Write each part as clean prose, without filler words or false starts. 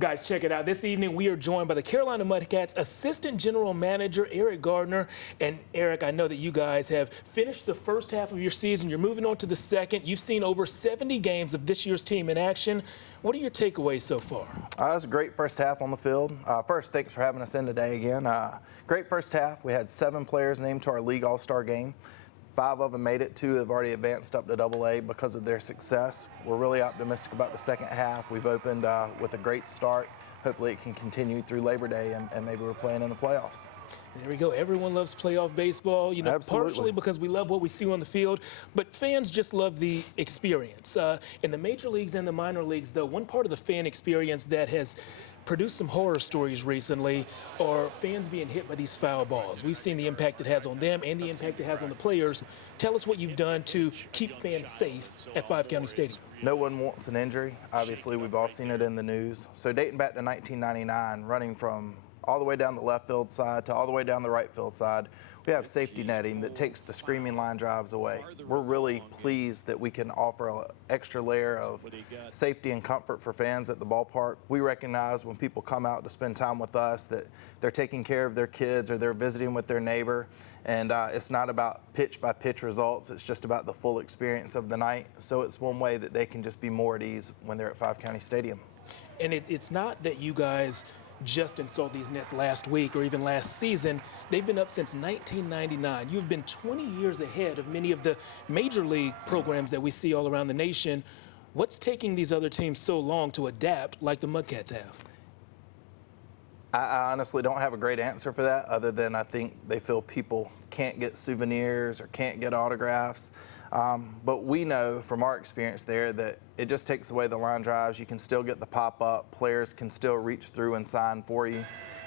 Guys, check it out. This evening, we are joined by the Carolina Mudcats Assistant General Manager, Eric Gardner. And Eric, I know that you guys have finished the first half of your season. You're moving on to the second. You've seen over 70 games of this year's team in action. What are your takeaways so far? It was a great first half on the field. First, thanks for having us in today again. Great first half. We had 7 players named to our league all-star game. 5 of them made it. 2 have already advanced up to AA because of their success. We're really optimistic about the second half. We've opened with a great start. Hopefully it can continue through Labor Day and maybe we're playing in the playoffs. There we go. Everyone loves playoff baseball, you know, Absolutely. Partially because we love what we see on the field, but fans just love the experience. In the major leagues and the minor leagues, though, one part of the fan experience that has produced some horror stories recently are fans being hit by these foul balls. We've seen the impact it has on them and the impact it has on the players. Tell us what you've done to keep fans safe at Five County Stadium. No one wants an injury. Obviously, we've all seen it in the news. So dating back to 1999, running from all the way down the left field side to all the way down the right field side, we have safety netting that takes the screaming line drives away. We're really pleased that we can offer an extra layer of safety and comfort for fans at the ballpark. We recognize when people come out to spend time with us that they're taking care of their kids or they're visiting with their neighbor. And it's not about pitch-by-pitch results. It's just about the full experience of the night. So it's one way that they can just be more at ease when they're at Five County Stadium. And it's not that you guys just installed these nets last week or even last season. They've been up since 1999. You've been 20 years ahead of many of the major league programs that we see all around the nation. What's taking these other teams so long to adapt like the Mudcats have? I honestly don't have a great answer for that, other than I think they feel people can't get souvenirs or can't get autographs. But we know from our experience there that it just takes away the line drives. You can still get the pop-up. Players can still reach through and sign for you.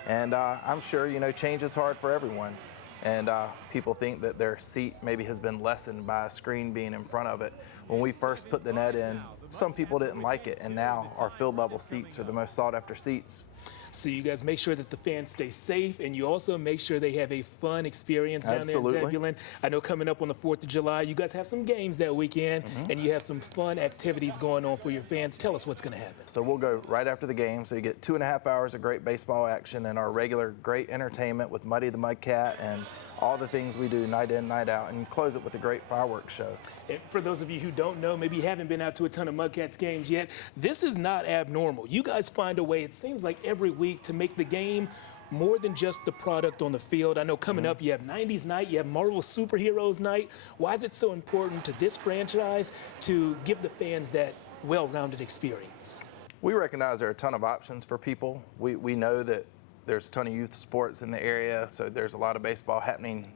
And I'm sure, you know, change is hard for everyone. And people think that their seat maybe has been lessened by a screen being in front of it. When we first put the net in, some people didn't like it, and now our field level seats are the most sought after seats. So you guys make sure that the fans stay safe, and you also make sure they have a fun experience down there in Zebulon. I know coming up on the 4th of July, you guys have some games that weekend, and you have some fun activities going on for your fans. Tell us what's going to happen. So we'll go right after the game, so you get 2.5 hours of great baseball action and our regular great entertainment with Muddy the Mudcat and all the things we do night in, night out, and close it with a great fireworks show. And for those of you who don't know, maybe you haven't been out to a ton of Mudcats games yet, this is not abnormal. You guys find a way, it seems like every week, to make the game more than just the product on the field. I know coming up, you have 90s night, you have Marvel Superheroes night. Why is it so important to this franchise to give the fans that well-rounded experience? We recognize there are a ton of options for people. We know that there's a ton of youth sports in the area, so there's a lot of baseball happening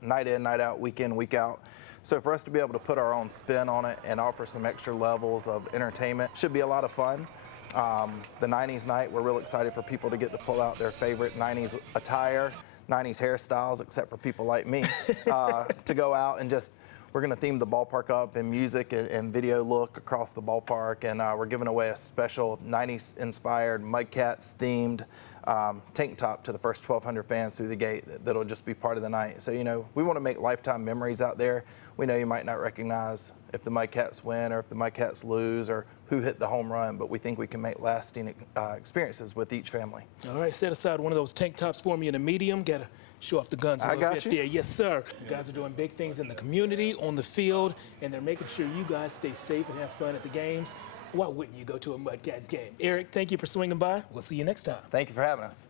night in, night out, week in, week out. So for us to be able to put our own spin on it and offer some extra levels of entertainment should be a lot of fun. The 90s night, we're real excited for people to get to pull out their favorite 90s attire, 90s hairstyles, except for people like me, to go out and just, we're going to theme the ballpark up in music and video look across the ballpark, and we're giving away a special 90s inspired Mudcats themed tank top to the first 1,200 fans through the gate that'll just be part of the night. So, you know, we want to make lifetime memories out there. We know you might not recognize if the Mudcats win or if the Mudcats lose or who hit the home run, but we think we can make lasting experiences with each family. All right, set aside one of those tank tops for me in a medium. Got to show off the guns a little bit there. Yes, sir. You guys are doing big things in the community, on the field, and they're making sure you guys stay safe and have fun at the games. Why wouldn't you go to a Mudcats game? Eric, thank you for swinging by. We'll see you next time. Thank you for having us.